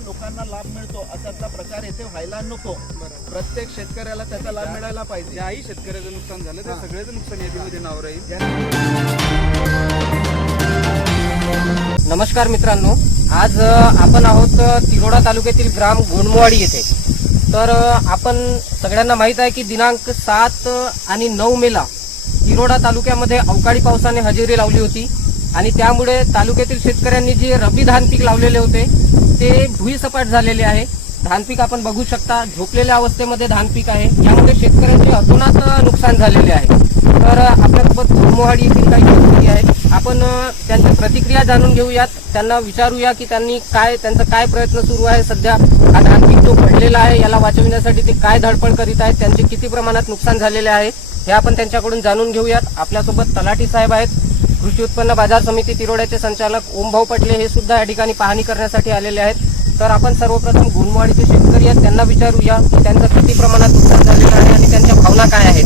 मिळतो असातला प्रकार येथे व्हायला नको. प्रत्येक शेतकऱ्याला त्याचा लाभ मिळायला पाहिजे. ज्याही शेतकऱ्याचं नुकसान झालं त्या. सगळ्याचं नुकसान यादीमध्ये नाव राहील. नमस्कार मित्रांनो. आज आपण आहोत तिरोडा तालुक्यातील ग्राम गोंडमोवाडी येथे. तर आपण सगळ्यांना माहीत आहे की दिनांक सात आणि नऊ मेला तिरोडा तालुक्यामध्ये अवकाळी पावसाने हजेरी लावली होती. आणि त्यामुळे तालुक्यातील शेतकऱ्यांनी जे रब्बी धान पीक लावलेले होते ते भुईसपाट झालेले आहे. धान पीक आपण बघू शकता झोपलेल्या अवस्थेमध्ये धान पीक आहे. यामुळे शेतकऱ्यांचे अतोनात नुकसान झालेले आहे. तर आपल्यासोबत मोहाडी येथील काही शेतकरी आहे. आपण त्यांच्या प्रतिक्रिया जाणून घेऊयात. त्यांना विचारूया की त्यांनी काय त्यांचा काय प्रयत्न सुरू आहे. सध्या हा धान पीक जो पडलेला आहे याला वाचविण्यासाठी ते काय धडपड करीत आहेत त्यांचे किती प्रमाणात नुकसान झालेले आहे हे आपण त्यांच्याकडून जाणून घेऊयात. आपल्यासोबत तलाठी साहेब आहेत. कृषी उत्पन्न बाजार समिती तिरोड्याचे संचालक ओमभाऊ पटले हे सुद्धा या ठिकाणी पाहणी करण्यासाठी आलेले आहेत. तर आपण सर्वप्रथम गुणवाडीचे शेतकरी आहेत त्यांना विचारूया की त्यांचं किती प्रमाणात नुकसान झालेलं आहे आणि त्यांच्या भावना काय आहेत?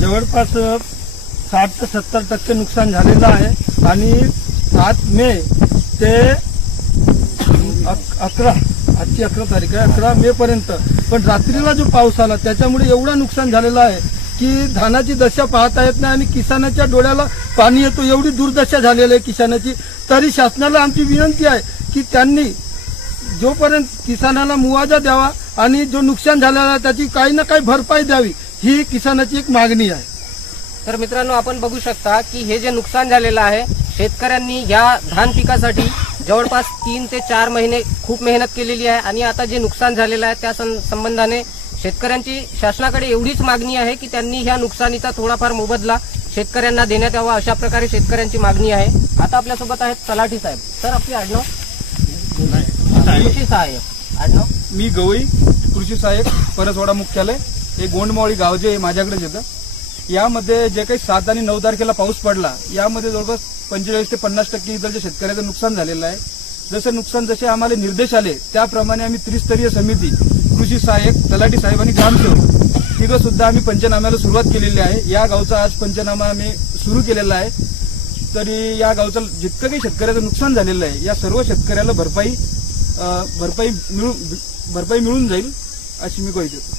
जवळपास साठ ते सत्तर टक्के नुकसान झालेलं आहे आणि सात मे ते अकरा आजची अकरा तारीख आहे अकरा मे पर्यंत. पण रात्रीला जो पाऊस आला त्याच्यामुळे एवढं नुकसान झालेलं आहे की धानाची दशा पाहता येत नाही आणि किसानाच्या डोळ्याला पाणी येतो. एवढी दुर्दशा झालेली आहे किसानाची. तरी शासनाला आमची विनंती आहे की त्यांनी जोपर्यंत किसानाला मुवाजा द्यावा आणि जो नुकसान झालेला आहे त्याची काही ना काही भरपाई द्यावी ही किसानाची एक मागणी आहे. तर मित्रांनो आपण बघू शकता की हे जे नुकसान झालेलं आहे शेतकऱ्यांनी या धान पिकासाठी जवळपास तीन ते चार महिने खूप मेहनत केलेली आहे आणि आता जे नुकसान झालेलं आहे त्या सं- संबंधाने शेतकऱ्यांची शासनाकडे एवढीच मागणी आहे की त्यांनी ह्या नुकसानीचा थोडाफार मोबदला शेतकऱ्यांना देण्यात यावा अशा प्रकारे शेतकऱ्यांची मागणी आहे. आता आपल्यासोबत आहेत तलाठी साहेब. सर आपली आडनाव? कृषी सहाय्यक आडनाव? मी गवई कृषी सहाय्यक परसवाडा मुख्यालय. हे गोंडमावळी गाव जे माझ्याकडेच येतं. यामध्ये जे काही सात आणि नऊ तारखेला पाऊस पडला यामध्ये जवळपास पंचेचाळीस ते पन्नास टक्के इथलच्या शेतकऱ्याचं नुकसान झालेलं आहे. जसं नुकसान जसे आम्हाला निर्देश आले त्याप्रमाणे आम्ही त्रिस्तरीय समिती कृषी सहाय्यक तलाठी साहेब आणि ग्रामसेवक. तिथं सुद्धा आम्ही पंचनाम्याला सुरुवात केलेली आहे. या गावचा आज पंचनामा आम्ही सुरू केलेला आहे. तरी या गावचं जितकं काही शेतकऱ्याचं नुकसान झालेलं आहे या सर्व शेतकऱ्याला भरपाई भरपाई मिळून भरपाई मिळून जाईल अशी मी ग्वाही देतो.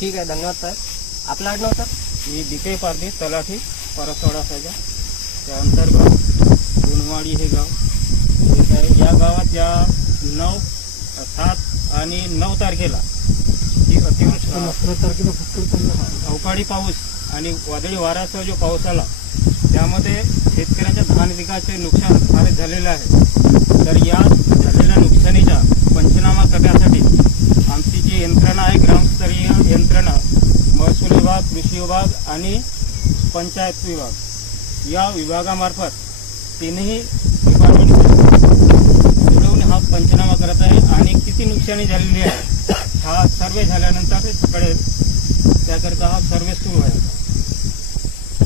ठीक आहे धन्यवाद साहेब. आपलं आडनाव सर? मी दिके पारधी तलाठी परसवाडा साजा त्या अंतर्गत गुणवाडी हे गाव. ठीक आहे या गावात या नऊ सात आणि नऊ तारखेला जी अतिवृष्टी तारखेला अवकाळी पाऊस आणि वादळी वाऱ्यासह जो पाऊस आला त्यामध्ये शेतकऱ्यांच्या धान पिकाचे नुकसान फारच झालेलं आहे. तर या झालेल्या नुकसानीचा पंचनामा करण्यासाठी आमची जी यंत्रणा आहे ग्रामस्तरीय यंत्रणा महसूल विभाग कृषी विभाग आणि पंचायत विभाग या विभागामार्फत तीनही डिपार्टमेंट मिळून हा पंचनामा करत आहे आणि किती नुकसानी झालेली आहे. हा सर्वे झाल्यानंतर कळेल त्याकरिता हा सर्वे सुरू आहे.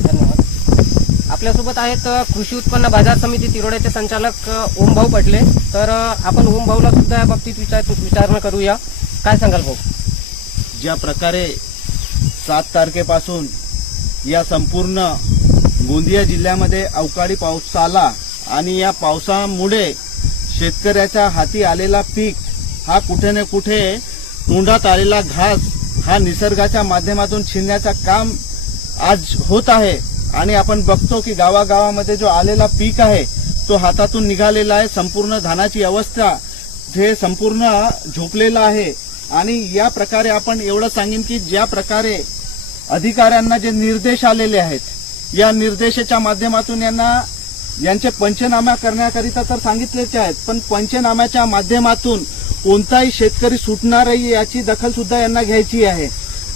धन्यवाद. आपल्यासोबत आहेत कृषी उत्पन्न बाजार समिती तिरोड्याचे संचालक ओमभाऊ पटले. तर आपण ओमभाऊला सुद्धा या बाबतीत विचार विचारणा करूया. काय सांगाल भाऊ? ज्या प्रकारे सात तारखेपासून या संपूर्ण गोंदिया जिल्ह्यामध्ये अवकाळी पाऊस आला आणि या पावसामुळे शेतकऱ्याच्या हाती आलेला पीक हा कुठे ना कुठे तोंडात आलेला घास हा निसर्गाच्या माध्यमातून छिनण्याचं काम आज होत आहे. आणि आपण बघतो की गावागावामध्ये जो आलेला पीक आहे तो हातातून निघालेला आहे. संपूर्ण धानाची अवस्था हे संपूर्ण झोपलेलं आहे. आणि या प्रकारे आपण एवढं सांगेन की ज्या प्रकारे अधिकाऱ्यांना जे निर्देश आलेले आहेत या निर्देशाच्या माध्यमातून यांना यांचे पंचनामा करण्याकरिता तर सांगितलेच आहेत पण पंचनाम्याच्या माध्यमातून कोणताही शेतकरी सुटणार याची दखल सुद्धा यांना घ्यायची आहे.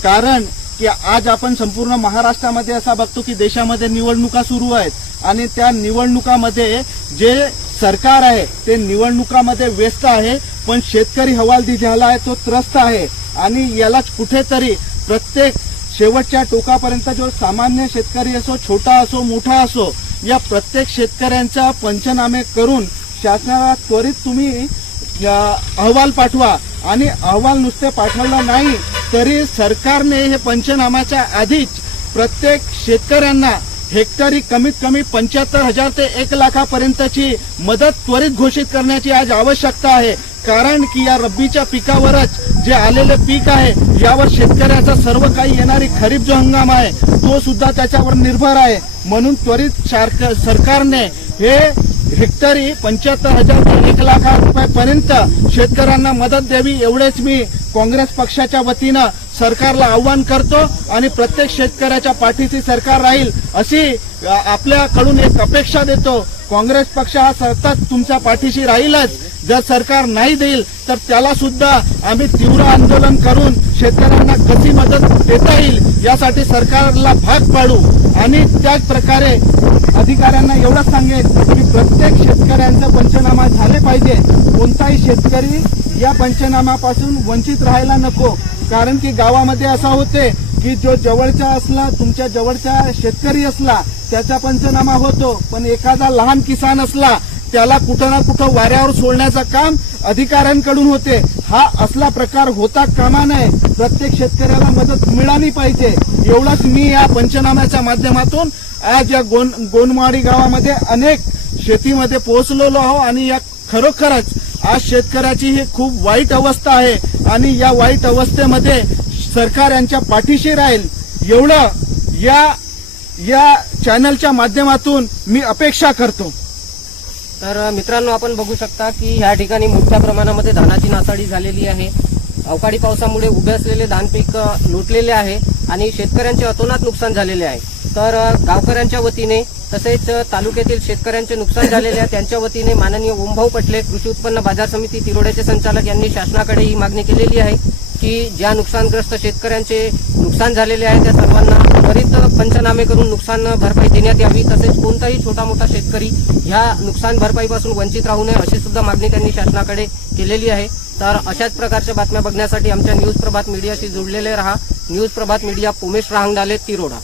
कारण की आज आपण संपूर्ण महाराष्ट्रामध्ये असा बघतो की देशामध्ये निवडणुका सुरू आहेत. आणि त्या निवडणुकामध्ये जे सरकार आहे ते निवडणुकामध्ये व्यस्त आहे पण शेतकरी हवालदी झाला आहे तो त्रस्त आहे. आणि यालाच कुठेतरी प्रत्येक शेवटच्या टोकापर्यंत जो सामान्य शेतकरी असो छोटा असो मोठा असो या प्रत्येक शेतकऱ्यांचा पंचनामे करून शासनाला त्वरित तुम्ही अहवाल पाठवा. आणि अहवाल नुसते पाठवला नाही तरी सरकारने हे पंचनामाच्या आधीच प्रत्येक शेतकऱ्यांना हेक्टरी कमीत कमी पंच्याहत्तर हजार ते एक लाखापर्यंतची मदत त्वरित घोषित करण्याची आज आवश्यकता आहे. कारण की या रब्बीच्या पिकावरच जे आलेले पीक आहे यावर शेतकऱ्याचा सर्व काही येणारी खरीप जो हंगाम आहे तो सुद्धा त्याच्यावर निर्भर आहे. म्हणून त्वरित शारक- सरकारने हे हेक्टरी पंच्याहत्तर हजार ते एक लाख रुपयापर्यंत शेतकऱ्यांना मदत द्यावी एवढेच मी काँग्रेस पक्षाच्या वतीनं सरकारला आव्हान करतो आणि प्रत्येक शेतकऱ्याच्या पाठीशी सरकार राहील अशी आपल्याकडून एक अपेक्षा देतो. काँग्रेस पक्ष हा सतत तुमच्या पाठीशी राहीलच. जर सरकार नाही देईल तर त्याला सुद्धा आम्ही तीव्र आंदोलन करून शेतकऱ्यांना कशी मदत देता येईल यासाठी सरकारला भाग पाडू. आणि त्याच प्रकारे अधिकाऱ्यांना एवढंच सांगेल की प्रत्येक शेतकऱ्यांचा पंचनामा झाले पाहिजे. कोणताही शेतकरी या पंचनामापासून वंचित राहायला नको. कारण की गावामध्ये असं होते की जो जवळचा असला तुमच्या जवळचा शेतकरी असला त्याचा पंचनामा होतो. पण एखादा लहान किसान असला त्याला कुठं ना कुठं वाऱ्यावर सोडण्याचं काम अधिकाऱ्यांकडून होते. हा असला प्रकार होता कामा नये. प्रत्येक शेतकऱ्याला मदत मिळाली पाहिजे. एवढंच मी या पंचनाम्याच्या माध्यमातून आज या गोन गोनमाडी गावामध्ये अनेक शेतीमध्ये पोहोचलेलो आहो आणि या खरोखरच आज शेतकऱ्याची ही खूप वाईट अवस्था आहे आणि या वाईट अवस्थेमध्ये सरकार यांच्या पाठीशी राहील. एवढं या या चॅनलच्या माध्यमातून मी अपेक्षा करतो. तर मित्रांनो आपण बघू शकता की ह्या ठिकाणी मोठ्या प्रमाणामध्ये धानाची नासाडी झालेली आहे. अवकाळी पावसामुळे उभे असलेले धान पीक लुटलेले आहे आणि शेतकऱ्यांचे अतोनात नुकसान झालेले आहे. तर गावकऱ्यांच्या वतीने तसेच तालुक्यातील शेतकऱ्यांचे नुकसान झालेले आहे. त्यांच्या वतीने माननीय ओमभाऊ पटले कृषी उत्पन्न बाजार समिती तिरोड्याचे संचालक यांनी शासनाकडे ही मागणी केलेली आहे. की ज्या नुकसानग्रस्त शेतकऱ्यांचे नुकसान झालेले आहे त्या सर्वांना त्वरित पंचनामे करून नुकसान भरपाई देण्यात यावी. तसेच कोणताही छोटा मोठा शेतकरी ह्या नुकसान भरपाईपासून वंचित राहू नये अशी सुद्धा मागणी त्यांनी शासनाकडे केलेली आहे. तर अशाच प्रकारच्या बातम्या बघण्यासाठी आमच्या न्यूज प्रभात मीडियाशी जोडलेले रहा. News Prabhat media Umesh Rahangdale Tiroda.